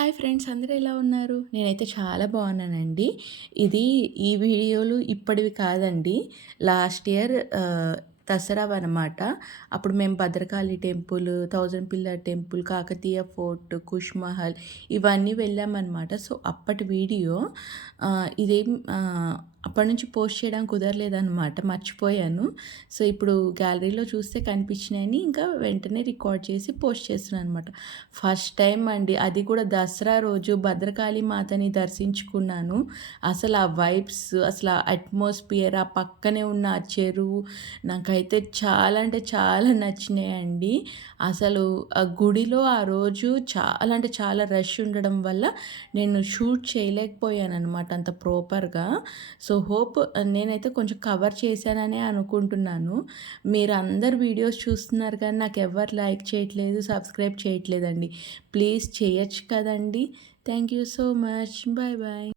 Hi friends, అందరూ ఎలా ఉన్నారు? నేనైతే చాలా బాగున్నానండి. ఇది ఈ వీడియోలు ఇప్పటివి కాదండి. లాస్ట్ ఇయర్ దసరావనమాట. అప్పుడు మేము Bhadrakali temple, thousand pillar temple, Kakatiya fort, Khush Mahal ఇవన్నీ వెళ్ళామన్నమాట. సో, అప్పటి వీడియో ఇదేం అప్పటి నుంచి పోస్ట్ చేయడం కుదరలేదనమాట. మర్చిపోయాను. సో, ఇప్పుడు గ్యాలరీలో చూస్తే కనిపించినాయని ఇంకా వెంటనే రికార్డ్ చేసి పోస్ట్ చేస్తున్నాను అనమాట. ఫస్ట్ టైం అండి, అది కూడా దసరా రోజు భద్రకాళి మాతని దర్శించుకున్నాను. అసలు ఆ వైబ్స్, అసలు ఆ అట్మాస్ఫియర్, ఆ పక్కనే ఉన్న ఆ చెరువు నాకైతే చాలా అంటే చాలా నచ్చినాయండి. అసలు ఆ గుడిలో ఆ రోజు చాలా అంటే చాలా రష్ ఉండడం వల్ల నేను షూట్ చేయలేకపోయాననమాట అంత ప్రాపర్‌గా. సో, హోప్ నేనైతే కొంచెం కవర్ చేశాననే అనుకుంటున్నాను. మీరందరు వీడియోస్ చూస్తున్నారు కానీ నాకెవ్వరు లైక్ చేయట్లేదు, సబ్స్క్రైబ్ చేయట్లేదండి. ప్లీజ్ చేయొచ్చు కదండీ! Thank you so much. Bye bye.